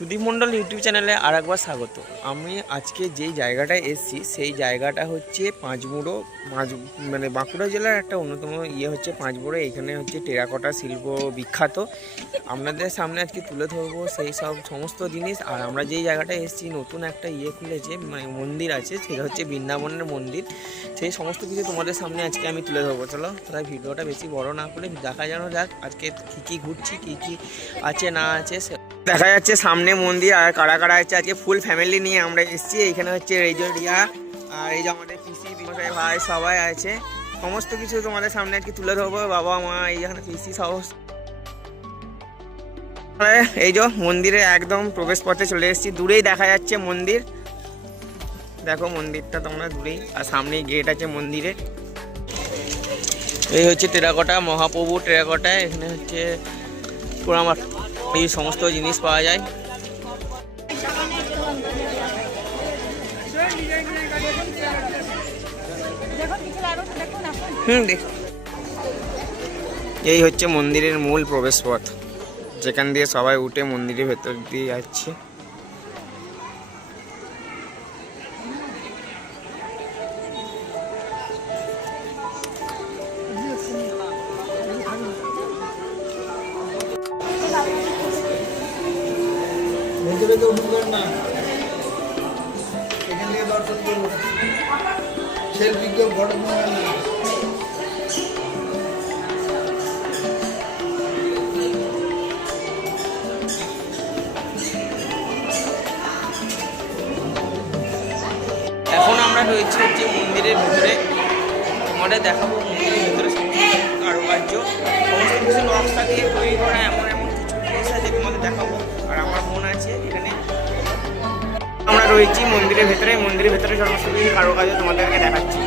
সুদীপ মণ্ডল YouTube চ্যানেলে আর একবার স্বাগত। আমি আজকে যেই জায়গাটায় এসেছি সেই জায়গাটা হচ্ছে পাঁচমুড়ো, মানে বাঁকুড়া জেলার একটা অন্যতম হচ্ছে পাঁচমুড়ো। এখানে হচ্ছে টেরাকোটা শিল্প বিখ্যাত। আপনাদের সামনে আজকে তুলে ধরবো সেই সব সমস্ত জিনিস। আর আমরা যেই জায়গাটায় এসেছি নতুন একটা খুলেছে, মানে মন্দির আছে, সেটা হচ্ছে বৃন্দাবনের মন্দির। সেই সমস্ত কিছু তোমাদের সামনে আজকে আমি তুলে ধরবো। চলো তাই ভিডিওটা বেশি বড় না করে দেখা যেন যাক আজকে কী কী ঘুরছি, কী কী আছে না আছে। দেখা যাচ্ছে সামনে মন্দির, আর কারা কারা আছে আজকে ফুল ফ্যামিলি নিয়ে আমরা এসেছি। এইখানে হচ্ছে এই যে রিয়া, আর এই যে আমাদের পিসি মশাই ভাই সবাই আছে। সমস্ত কিছু তোমাদের সামনে আজকে তুলে ধরবো। বাবা মা, এইখানে পিসি সব। এই যে মন্দিরে একদম প্রবেশ পথে চলে এসেছি। দূরেই দেখা যাচ্ছে মন্দির, দেখো মন্দিরটা তোমরা দূরেই, আর সামনেই গেট আছে মন্দিরের। এই হচ্ছে টেরাকোটা, মহাপ্রভু টেরাকোটা। এখানে হচ্ছে পোড়ামাট এই সমস্ত জিনিস পাওয়া যায়। এই হচ্ছে মন্দিরের মূল প্রবেশ পথ, যেখান দিয়ে সবাই উঠে মন্দিরের ভেতর দিয়ে যাচ্ছে। ভেতরে তো উঠবেন না, এখান থেকে দর্শন করবো। সেলফি কেউ ফটো নেবেন না। এখন আমরা রয়েছি হচ্ছে মন্দিরের ভিতরে। তোমাদের দেখাবো মন্দিরের ভিতরে সমস্ত কারুকার্য, সমস্ত কিছু নকশা দিয়ে তৈরি করা এমন এমন কিছু জিনিস আছে তোমাদের দেখাবো। আর আমার বোন আছে এখানে। আমরা রয়েছি মন্দিরের ভেতরে। মন্দিরের ভেতরে সমস্ত কিছু কারুকার্য তোমাদেরকে দেখাচ্ছি।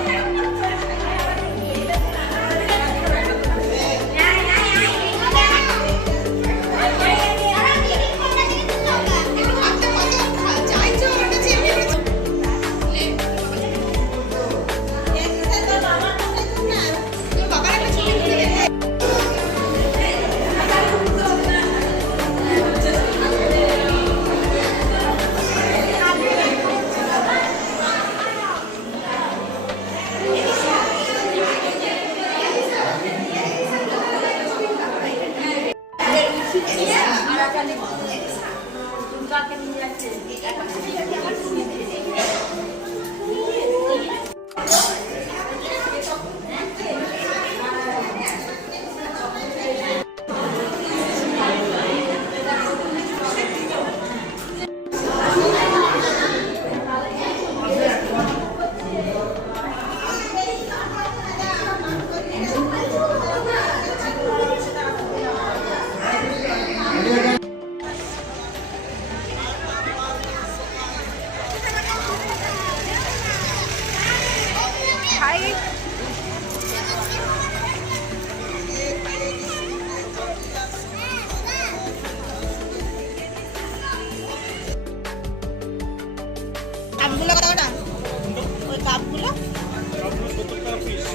কাপগুলো কতটা? ওই কাপগুলো 70 টাকা পিস।